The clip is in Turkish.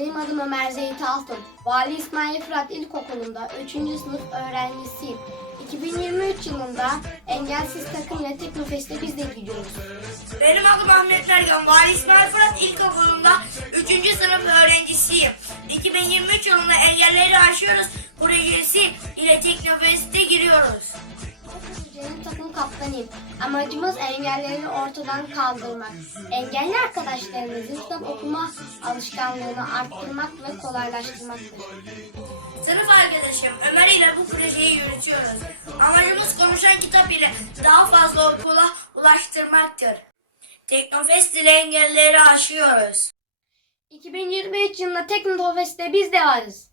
Benim adım Ömer Zeyit Altun. Vali İsmail Fırat İlkokulu'nda 3. sınıf öğrencisiyim. 2023 yılında engelsiz takım ile Teknofest'e biz de gidiyoruz. Benim adım Ahmet Mergen. Vali İsmail Fırat İlkokulu'nda 3. sınıf öğrencisiyim. 2023 yılında engelleri aşıyoruz projesi ile Teknofest'e giriyoruz. Kaptanıyım. Amacımız engelleri ortadan kaldırmak. Engelli arkadaşlarımızın kitap okuma alışkanlığını arttırmak ve kolaylaştırmaktır. Sınıf arkadaşım Ömer ile bu projeyi yürütüyoruz. Amacımız konuşan kitap ile daha fazla okula ulaştırmaktır. Teknofest ile engelleri aşıyoruz. 2023 yılında Teknofest'te biz de varız.